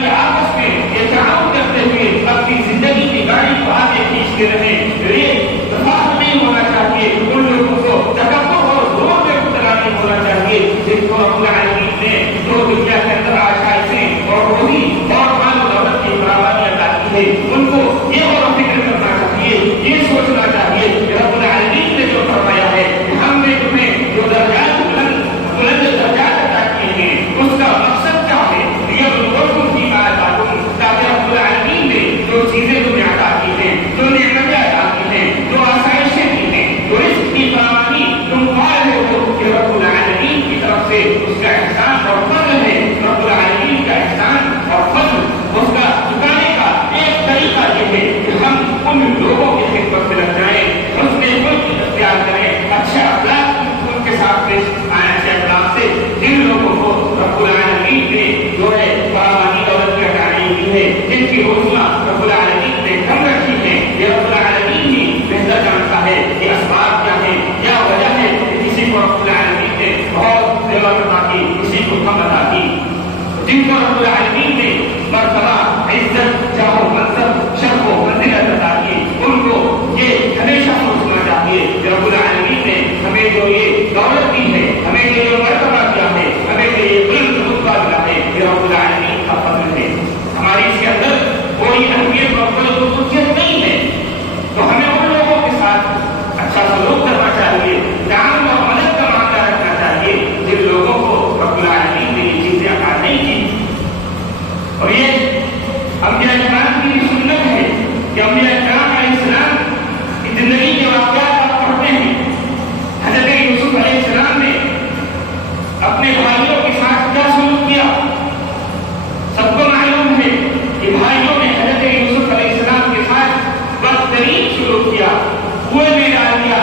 تاکہ آپس میں یہ تعاون کرتے ہوئے اپنی زندگی کی گاڑی کو آگے کھینچتے رہیں. یہ تفاخر نہیں ہونا چاہیے, ان لوگوں کو تکبر اور غرور میں مبتلا نہیں ہونا چاہیے جن کو رب العالمین نے جو دنیا کے اندر آسائشیں اور روزی اور مال و دولت کی فراوانی عطا کی ہے, ان کو یہ غور و فکر کرنا چاہیے, یہ سوچنا چاہیے کہ رب العالمین نے جو فرمایا ہے کہ ہم نے تمہیں جو درجات بلند درجات عطا کیے ہیں اس کا مقصد کیا ہے, لِيَبْلُوَكُمْ فِيمَا آتَاكُمْ, تاکہ رب العالمین نے جو چیزیں تمہیں عطا کی ہیں, جو نعمتیں عطا کی ہیں, جو آسائشیں دی ہیں, جو رزق کی فراوانی تم پا رہے ہو, کہ رب العالمین کی طرف سے اس کا احسان اور فضل ہے. رب العالمین کا احسان اور فضل, اس کا چکانے کا ایک طریقہ یہ ہے کہ ہم ان لوگوں کی خدمت میں لگ جائیں, حسن خلق اختیار کریں, اچھے اخلاق ان کے ساتھ پیش آنے سے اخلاق سے جن لوگوں کو رب العالمین نے جو ہے فراوانی دولت کی عطائی کی ہے, جن کی روزیاں رب العالمین نے کم رکھی ہیں, یہ رب العالمین ہی بہتر جانتا ہے کہ اسباب کیا ہے, کیا وجہ ہے کہ کسی کو رب العالمین نے بہت دولت عطا کی, کسی کو کم عطا کی. جن کو رب العالمین نے مرتبہ, عزت, جاہ و منصب, شرف و منزلت عطا کی, ان کو یہ ہمیشہ سوچنا چاہیے کہ رب العالمین نے ہمیں جو یہ دولت دی ہے, ہمیں یہ مرتبہ دیا ہے, ہمیں یہ بلند رتبہ دیا ہے, یہ رب العالمین کا فضل ہے. ہماری اس کے اندر کوئی اہمیت اور کوئی خصوصیت نہیں ہے, تو ہمیں ان لوگوں کے ساتھ اچھا سلوک کرنا چاہیے, تعاون اور مدد کا معاملہ رکھنا چاہیے جن لوگوں کو رب العالمین نے یہ چیزیں عطا نہیں کی. اور یہ انبیاء کرام کی سنت ہے کہ انبیاء کرام علیہ السلام کی زندگی کے واقعات آپ پڑھتے ہیں. حضرت یوسف علیہ السلام نے اپنے بھائیوں کے ساتھ کیا سلوک کیا, سب کو معلوم ہے کہ بھائیوں نے حضرت یوسف علیہ السلام کے ساتھ بدترین سلوک کیا, کنویں میں ڈال دیا,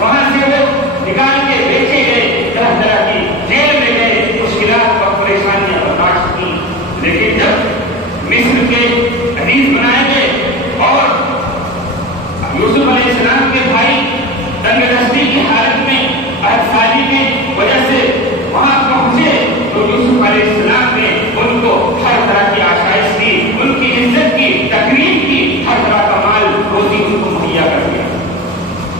وہاں سے وہ نکال کے بیچے گئے, طرح طرح کی جیل میں گئے, مشکلات اور پریشانیاں برداشت کی. لیکن جب مصر کے عزیز بنائے گئے اور یوسف علیہ السلام کے بھائی تنگ دستی کی حالت میں عہد سازی کی وجہ سے وہاں پہنچے, تو یوسف علیہ السلام نے ان کو ہر طرح کی آسائش دی, ان کی عزت کی, تقریب کی, ہر طرح کا مال روزی ان کو مہیا کر دیا.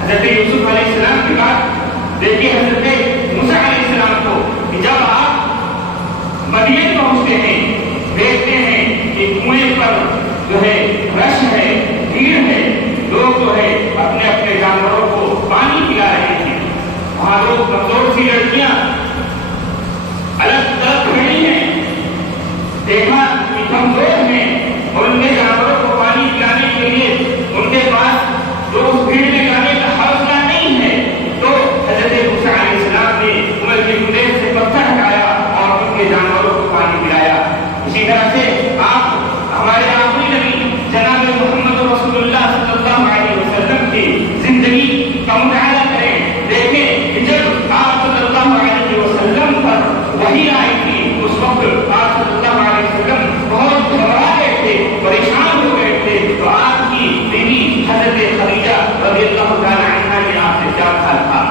حضرت یوسف علیہ السلام کے بعد دیکھیے حضرت موسیٰ علیہ السلام کو کہ جب آپ مدین پہنچتے ہیں, دیکھتے ہیں کہ کنویں پر جو ہے رش ہے, بھیڑ ہے, لوگ جو ہے اپنے اپنے جانوروں کو پانی پلا رہے ہیں, وہاں لوگ کمزور سی لڑکیاں الگ الگ کھڑی ہیں, دیکھا کہ کمزور ہیں اور ان کے جانوروں کو پانی پلانے کے لیے ان کے پاس جو اس بھیڑ میں جانے کا حوصلہ نہیں ہے, تو حضرت موسیٰ علیہ السلام نے عمر کی گدیز سے پتھر ہٹایا اور ان کے جانوروں کو پانی پلایا. اسی طرح سے آپ ہمارے آخری نبی جناب محمد رسول اللہ صلی اللہ علیہ وسلم کی زندگی کا مطالعہ کریں, دیکھیں کہ جب آپ صلی اللہ علیہ وسلم پر وحی آئی تھی, اس وقت آپ صلی اللہ علیہ وسلم بہت گھبرا گئے تھے, پریشان ہو گئے تھے, تو آپ کی بیوی حضرت خدیجہ رضی اللہ تعالی عنہا نے آپ سے کیا کہا تھا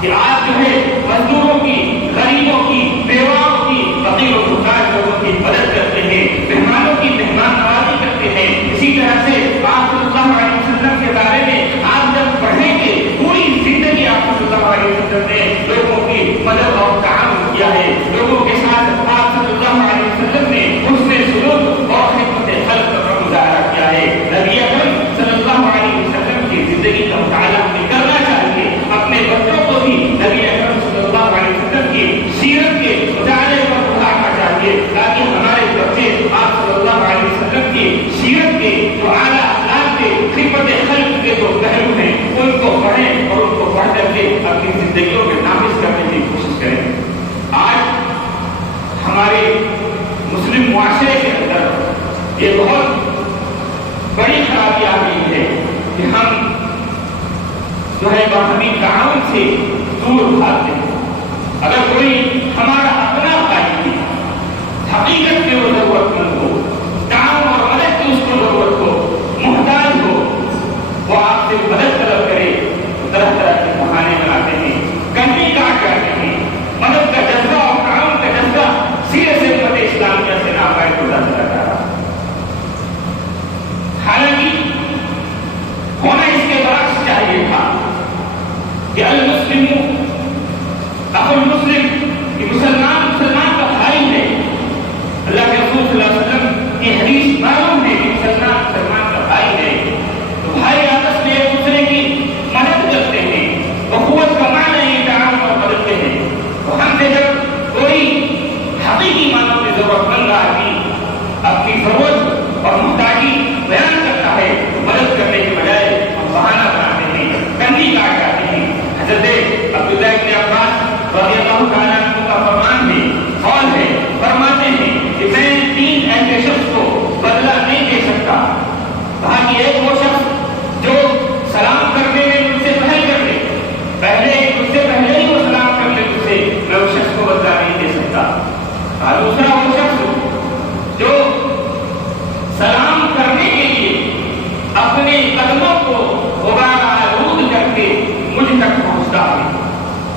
کہ آپ جو ہے مزدوروں کی, غریبوں کی, بیواؤں کی, فقیر و محتاج لوگوں کی مدد کرتے ہیں, مہمانوں کی مہمان نوازی کرتے ہیں. اسی طرح سے آپ صلی اللہ علیہ وسلم کے بارے میں آپ جب پڑھیں گے, پوری زندگی آپ صلی اللہ علیہ وسلم نے لوگوں کی مدد اور تعاون کیا ہے, لوگوں کے ساتھ آپ صلی اللہ علیہ وسلم نے حسن سلوک اور خدمت خلق کا مظاہرہ کیا ہے. نبی اکرم صلی اللہ علیہ وسلم کی زندگی کا مطالعہ ہمیں کرنا چاہیے, اپنے بچوں کو بھی نبی اکرم صلی اللہ علیہ وسلم کی سیرت کے مطالعے پر پڑھانا چاہیے, تاکہ ہمارے بچے آپ صلی اللہ علیہ وسلم کی سیرت کے جو اعلیٰ اخلاق کے, خدمت خلق کے جو پہلو ہیں ان کو پڑھیں اور ان کو پڑھ کر کے اپنی زندگیوں میں نافذ کرنے کی کوشش کریں. آج ہمارے مسلم معاشرے کے اندر یہ بہت بڑی خرابی آ گئی ہے کہ ہم جو ہے باہمی تعاون سے دور بھاگتے ہیں. اگر کوئی ہمارا اپنا بھائی بھی حقیقت میں وہ ضرورت مند ہو, تعاون اور مدد کی اس کو ضرورت ہو, محتاج ہو, وہ آپ سے مدد طلب کرے, تو طرح طرح کے بہانے بناتے ہیں, کنڈی کاٹ جاتے ہیں. مدد کا جذبہ اور تعاون کا جذبہ سیرت اسلامیہ سے ناپید ہوتا چلا جاتا ہے.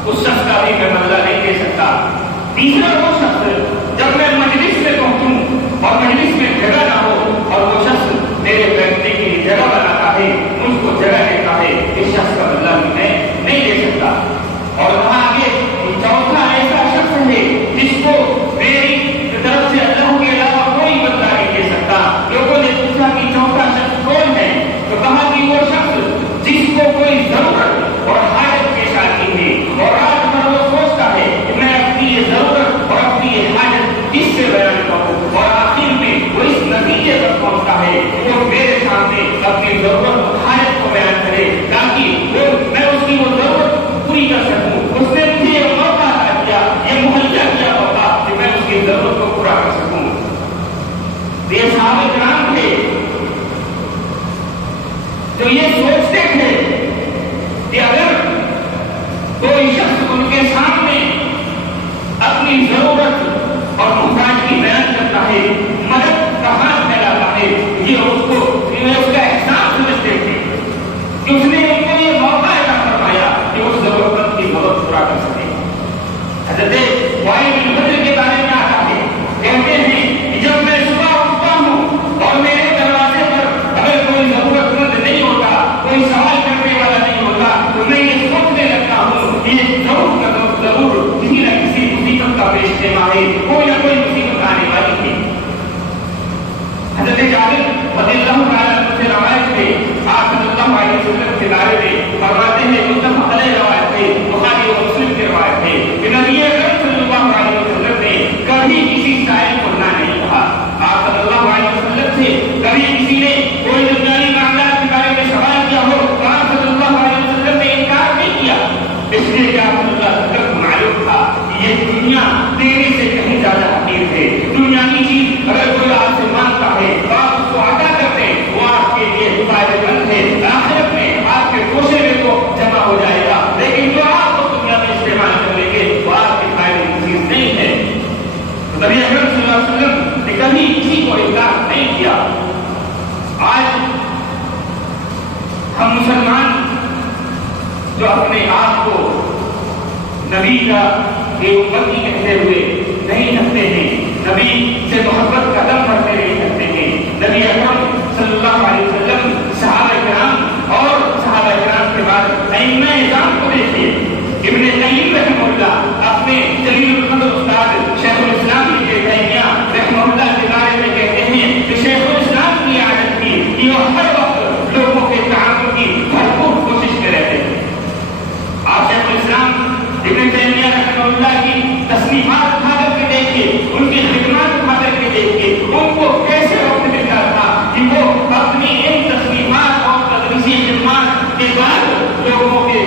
اس شخص کا بھی میں بدلہ نہیں دے سکتا۔ تیسرا وہ شخص جب میں مجلس میں پہنچوں اور مجلس میں جگہ نہ ہو اور وہ شخص میرے بیٹھنے کی جگہ بناتا ہے، مجھ کو جگہ دیتا ہے، اس شخص کا بدلہ بھی میں نہیں دے سکتا۔ اور وہاں آگے چوتھا ایسا شخص ہے جس کو میری طرف سے اللہ کے علاوہ کوئی بدلہ نہیں دے سکتا۔ لوگوں نے پوچھا کہ چوتھا شخص کون ہے؟ تو کہا کہ وہ شخص جس کو کوئی ضرورت اور حاجت پیش آتی ہے اور رات بھر وہ سوچتا ہے کہ میں اپنی یہ ضرورت اور اپنی یہ حاجت کس سے بیان کروں، اور آخر میں وہ اس نتیجے پر پہنچتا ہے کہ وہ میرے سامنے اپنی ضرورت اور حاجت کو بیان کرے تاکہ میں اس کی وہ ضرورت پوری کر سکوں۔ اس نے مجھے یہ موقع عطا کیا، یہ مہیا کیا موقع کہ میں اس کی ضرورت کو پورا کر سکوں۔ یہ صحابہ کرام تھے جو یہ سوچتے تھے کہ اگر کوئی شخص ان کے سامنے اپنی ضرورت اور محتاج کی بیان کرتا ہے، مدد کا ہاتھ پھیلاتا ہے، یہ اس کا احسان سمجھتے تھے کہ اس نے ان کو یہ موقع عطا فرمایا کہ اس ضرورت مند کی ضرورت پورا کر سکے۔ حضرت وائل بن حجر کے بارے میں آتا ہے، کہتے ہیں کہ جب میں صبح اٹھتا ہوں اور میرے دروازے پر اگر کوئی ضرورت مند نہیں ہوتا، کوئی سوال کرنے والا نہیں ہوتا، تو میں یہ سوچنے لگتا ہوں کہ یہ ضرور کسی نہ کسی مصیبت کا پیش خیمہ ہے، کوئی نہ کوئی مصیبت آنے والی ہے۔ حضرت جابر رضی اللہ تعالیٰ عنہ سے روایت ہے، آپ صلی اللہ علیہ وسلم کے بارے میں فرماتے ہیں، متفق علیہ روایت ہے، بخاری اور مسلم کی روایت ہے کہ نبی اکرم صلی اللہ علیہ وسلم نے کبھی کسی سائل کو نہ نہیں کہا۔ آپ صلی اللہ علیہ وسلم سے کبھی کسی نے کوئی دنیاوی معاملات کے بارے میں سوال کیا ہو تو آپ صلی اللہ علیہ وسلم نے انکار نہیں کیا، اس لیے کہ آپ صلی اللہ علیہ وسلم کو معلوم تھا کہ یہ دنیا دینے سے کہیں زیادہ حقیر ہے۔ دنیاوی چیز اگر کوئی آپ سے مانگتا ہے تو آپ اس کو عطا کرتے ہیں، وہ آپ کے لیے فائدہ مند ہے، آخرت میں آپ کے گوشے میں کو جمع ہو جائے گا، لیکن جو آپ اس دنیا میں استعمال کر لیں گے وہ آپ کے فائدے کی چیز نہیں ہے۔ نبی اکرم صلی اللہ علیہ وسلم نے کبھی کسی کو انکار نہیں کیا۔ آج ہم مسلمان جو اپنے آپ کو نبی کا ایک امتی کہتے ہوئے نہیں رکھتے ہیں، نبی سے محبت کا دم بھرتے نہیں رکھتے ہیں، نبی اکرم صلی اللہ علیہ وسلم، صحابہ کرام اور صحابہ کرام کے بعد ائمہ اعظام کو دیکھیے۔ ابن قیم رحمہ اللہ اپنے جلیل القدر استاد شیخ الاسلام ابن تیمیہ رحمہ اللہ کے بارے میں کہتے ہیں کہ شیخ الاسلام کی عادت تھی کہ وہ ہر وقت لوگوں کے تعاون کی بھرپور کوشش میں رہتے تھے۔ آپ شیخ الاسلام ابن تیمیہ رحمہ اللہ کی تصنیفات اٹھا کر کے دیکھیے، ان کی خدمات اٹھا کر کے دیکھیے، ان کو کیسے وقت ملتا تھا کہ وہ اپنی ان تصنیفات اور تدریسی خدمات کے بعد لوگوں کے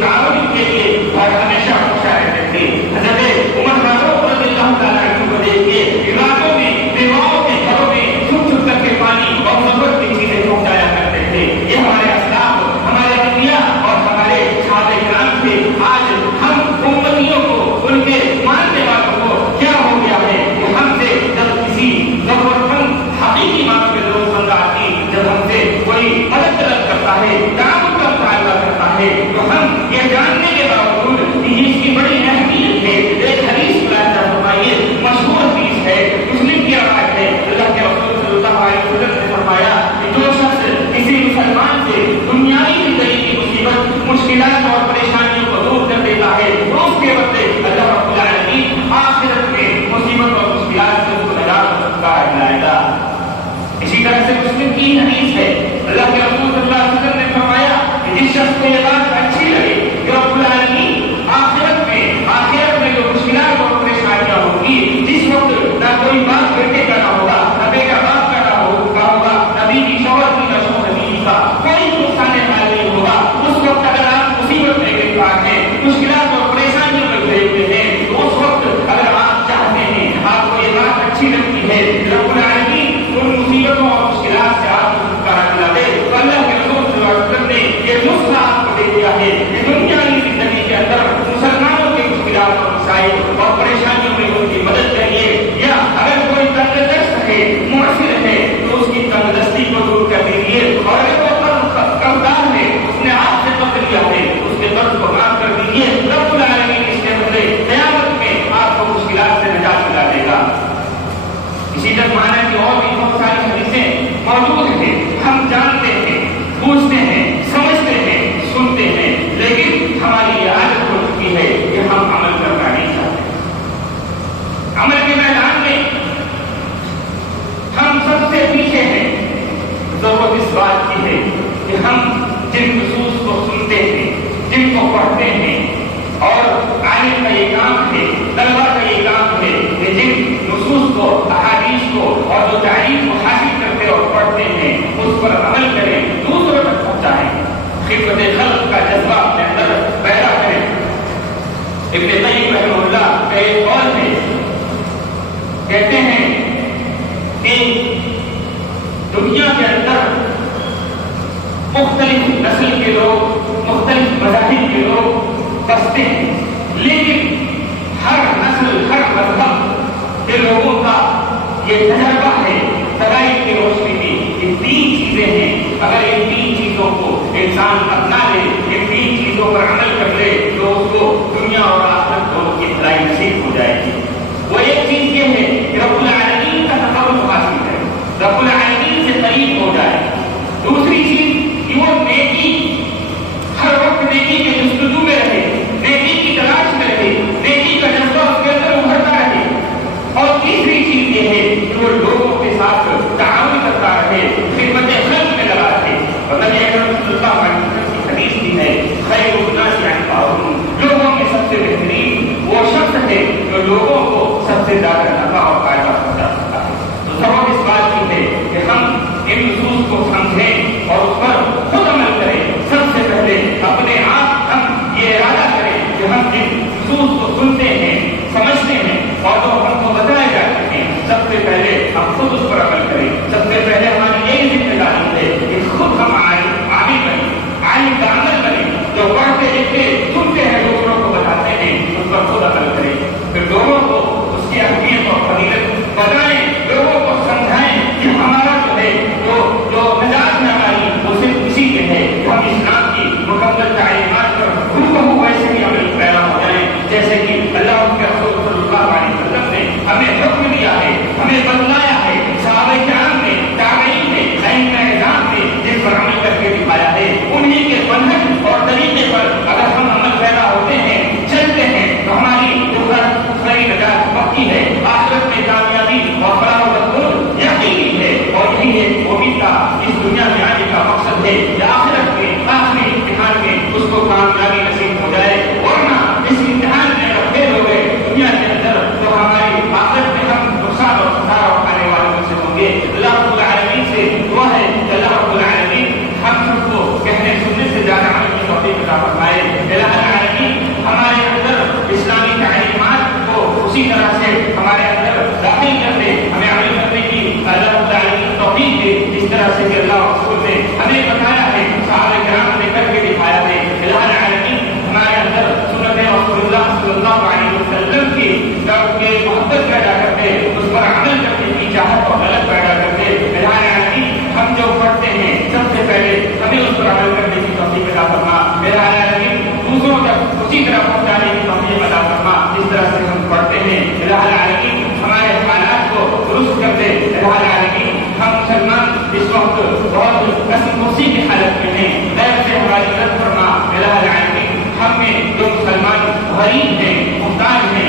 تعاون کے لیے ہمیشہ خوشا رہتے تھے۔ حضرت عمر فاروق رضی اللہ تعالیٰ عنہ کو دیکھیے، علاقوں میں بیواؤں کے گھروں میں چھپ چھپ کر کے پانی اور ضرورت کی چیزیں پہنچایا کرتے تھے۔ یہ ہمارے اسلاف، ہمارے انبیاء اور ہمارے صحابہ کرام تھے۔ آج ہم امتیوں کو، ان کے ماننے والوں کو کیا ہو گیا ہے کہ ہم سے جب کسی ضرورت مند حقیقی معنوں میں ضرورت مند آتی، جب ہم سے کوئی مدد طلب کرتا ہے، تعاون کا مطالبہ کرتا ہے، تو ہم یہ جاننے کے باوجود کہ اس کی بڑی اہمیت ہے، ایک حدیث ملاحظہ فرمائیے، مشہور حدیث ہے، مسلم کی روایت ہے، اللہ کے رسول صلی اللہ علیہ وسلم نے فرمایا کہ جو شخص کسی مسلمان سے دنیاوی زندگی کی مصیبت، مشکلات اور پریشانیوں کو دور کر دیتا ہے تو اس کے بدلے اللہ رب العالمین آخرت میں مصیبت اور مشکلات سے اس کو نجات و چھٹکارا دلائے گا۔ اسی طرح سے مسلم کی حدیث ہے، اللہ کے رسول صلی اللہ علیہ وسلم نے فرمایا کہ جس شخص کو یہ بات اچھی لگے کہ رب العالمین آخرت میں جو مشکلات اور پریشانیاں ہوں گی، جس وقت نہ کوئی باپ بیٹے کا نہ ہوگا، نہ بیٹا باپ کا نہ ہوگا، نہ بیوی شوہر کی، نہ شوہر بیوی کا، کوئی نقصان حال نہیں ہوگا، اس وقت اگر آپ مصیبت میں گرفتار ہیں، مشکلات اور پریشانیوں میں گھرے ہوئے ہیں، تو اس وقت اگر آپ چاہتے ہیں، آپ کو یہ بات اچھی لگتی ہے، رب العالمین ان مصیبتوں اور مشکلات سے آپ کو چھٹکارا دلا دے، تو اللہ کے رسول صلی اللہ علیہ وسلم نے یہ نسخہ آپ کو دے دیا ہے کہ دنیاوی زندگی کے اندر مسلمانوں کی مشکلات اور مسائل اور پریشانیوں میں ان کی مدد کریے، یا اگر کوئی تنگ دست ہے، معسر ہے، تو اس کی تنگ دستی کو دور کر دیجیے، اور اگر وہ قرضدار ہے، اس نے آپ سے قرض لیا ہے، اس کے قرض کو معاف کر دیجیے۔ رب العالمین شدت معنی کی اور بھی بہت ساری حدیثیں موجود ہیں. ہم جانتے ہیں، پوچھتے ہیں، سمجھتے ہیں، سنتے ہیں، لیکن ہماری یہ عادت ہو چکی ہے کہ ہم عمل کرنا نہیں چاہتے. عمل کے میدان میں ہم سب سے پیچھے ہیں. ضرورت اس بات کی ہے کہ ہم جن نصوص کو سنتے ہیں، جن کو پڑھتے ہیں، اور عالم کا یہ کام ہے، طلبا کا یہ کام ہے کہ جن نصوص کو، احادیث کو اور جو تعریف کو حاصل کرتے اور پڑھتے ہیں اس پر عمل کریں، دوسروں تک پہنچائیں، خدمت خلق کا جذبہ اپنے اندر پیدا کریں. ابن قیم رحمہ اللہ کا ایک قول ہے، کہتے ہیں کہ دنیا کے اندر مختلف نسل کے لوگ، مختلف مذاہب کے لوگ بستے ہیں، لیکن ہر نسل، ہر مذہب کے لوگوں کا یہ تجربہ ہے تقاریب کی روشنی میں. یہ تین چیزیں ہیں، اگر ان تین چیزوں کو انسان اپنا لے، ان تین چیزوں پر عمل کر لے تو اس کو دنیا اور آخرت دونوں کی بھلائی نصیب ہو جائے گی. وہ ایک چیز یہ ہے کہ رب العالمین کا تقرب حاصل ہے، رب العالمین سے قریب ہو جائے. دوسری چیز کہ وہ نیکی، ہر وقت نیکی کے جستجو میں رہے، نیکی کی تلاش میں رہے، نیکی کا جذبہ اس کے اندر ابھرتا رہے. اور تیسری چیز یہ ہے کہ وہ لوگوں کے ساتھ تعاون کرتا رہے، خدمت خلق میں لگا رہے. اور نبی اکرم صلی اللہ علیہ وسلم کی حدیث بھی ہے، خیر الناس انفعهم، لوگوں میں سب سے بہترین وہ شخص ہے جو لوگوں کو سب سے زیادہ نفع اور فائدہ پہنچا سکتا ہے. تو سبب اس بات کی ہے کہ ہم ان نصوص کو سمجھیں اور اس پر خود عمل کریں. سب سے پہلے اپنے آپ ہم یہ ارادہ کریں کہ ہم جن نصوص کو سنتے ہیں، سمجھتے ہیں اور جو ہم کو بتائے جاتے ہیں، سب سے پہلے ہم خود اس پر عمل کریں. سب سے پہلے ہماری یہی ذمہ داری ہے کہ خود ہم عامل بنیں، عالم کا عمل بنیں، جو پڑھتے لکھتے سنتے ہیں، دوسروں کو بتاتے ہیں، اس پر خود عمل کریں. پھر لوگوں کو اس کی اہمیت اور فضیلت بتائیں، لوگوں کو سمجھائیں کہ ہمارا جو ہے جو نجات میں ہماری وہ صرف اسی میں ہے کہ ہم اسلام کی مکمل تعلیمات پر ہو ویسے ہی عمل پیدا ہو جائیں جیسے کہ اللہ کے رسول صلی اللہ علیہ وسلم نے ہمیں حکم دیا ہے، ہمیں بتلایا ہے. صحابہ کرام نے، تابعین نے، ائمہ اعظام نے جس پر عمل کر کے دکھایا ہے، انہی کے منہج اور طریقے پر اگر ہم عمل پیدا ہوتے ہیں، چلتے ہیں تو ہماری خیر نجات پکی ہے، آخرت میں کامیابی اور فلاح و بہبود یقینی ہے. اور یہی ہے امید کا اس دنیا میں آنے کا مقصد ہے کہ آخرت میں آخری امتحان میں اس کو کامیابی نصیب ہو جائے. ورنہ اس امتحان میں اگر فیل ہو گئے دنیا کے اندر تو ہماری آخرت میں ہم نقصان اور خسارہ اٹھانے والوں سے ہوں گے. اللہ رب العالمین سے دعا ہے کہ اللہ رب العالمین ہم سب کو کہنے سننے سے زیادہ عمل کی توفیق عطا فرمائے. الہ العالمین ہمارے اندر اسلامی تعلیمات کو اسی طرح سے ہمارے اندر داخل کر دے، ہمیں عمل کرنے کی اللہ رب العالمین توفیق دے جس طرح سے کہ اللہ رسول نے ہمیں بتایا ہے، صحابہ کرام نے کر کے دکھایا ہے. الہ العالمین ہمارے اندر سنت رسول اللہ صلی اللہ علیہ وسلم کی محبت پیدا کرتے، اس پر عمل کرنے کی چاہت اور غلط پیدا کرتے. الہ العالمین ہم جو پڑھتے ہیں سب سے پہلے ہمیں اس پر عمل کرنے کی توفیق عطا فرما. الہ العالمین دوسروں تک اسی طرح پہنچانے کی توفیق عطا فرما جس طرح سے ہم پڑھتے ہیں. الہ العالمین ہمارے حالات کو درست کر دے. الہ العالمین ہم مسلمان اس وقت بہت کسی کی حالت میں ہیں، غیر سے ہماری مدد فرما. الہ العالمین ہم میں جو مسلمان غریب ہیں، محتاج ہیں،